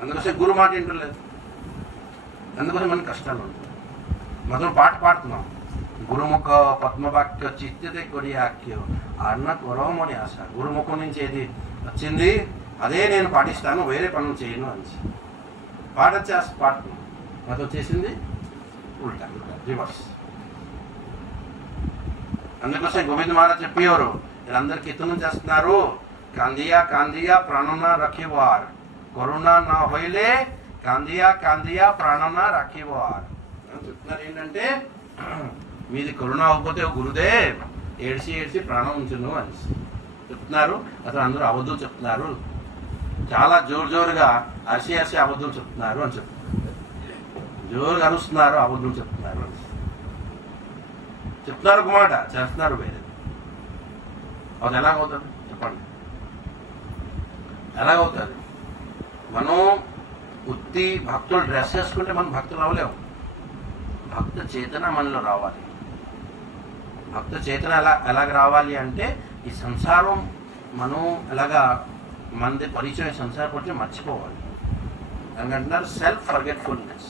అందుకోసం గురువు మాట వింటలేదు, అందుకోసం మనకి కష్టాలు ఉంటాయి. మనం పాట పాడుతున్నాం, గురుముఖ పద్మవాక్య చిత్తే కొడి ఆక్య అన్న కొరవమని ఆశ. గురుముఖం నుంచి ఏది వచ్చింది అదే నేను పాటిస్తాను, వేరే పనులు చేయను అని పాట చేసి పాడుతున్నాం. మాతో చేసింది ఉల్టా, రివర్స్. అందుకోసం గోవింద మహారాజ్ చెప్పేవారు, వీళ్ళందరూ కీర్తనం చేస్తున్నారు, కాందియా కాందియా ప్రాణన రఖేవార్, కరుణ నా హోయిలే కాందియా కాందియా ప్రాణన రఖేవార్. చెప్తున్నారు ఏంటంటే, మీది కరుణ అవ్వకపోతే గురుదేవ్ ఏడ్చి ఏడ్చి ప్రాణం ఉంచును అని చెప్తున్నారు. అసలు అందరూ అబద్ధం చెప్తున్నారు, చాలా జోరుగా అరిసి అరిసి అబద్ధం చెప్తున్నారు అని చెప్తున్నారు. జోరుగా అరుస్తున్నారు, అబద్ధం చెప్తున్నారు అని చెప్తున్నారు. ఒక మాట చేస్తున్నారు వేరే. అది ఎలాగవుతుంది చెప్పండి, ఎలాగవుతుంది? మనం ఉత్తి భక్తులు డ్రెస్ చేసుకుంటే మనం భక్తులు అవ్వలేము. భక్త చేతన మనలో రావాలి. భక్త చేతన ఎలాగ రావాలి అంటే, ఈ సంసారం మనం ఎలాగా మనది పరిచయం సంసార పరిచయం మర్చిపోవాలి. ఎందుకంటున్నారు సెల్ఫ్ ఫర్గెట్ఫుల్నెస్.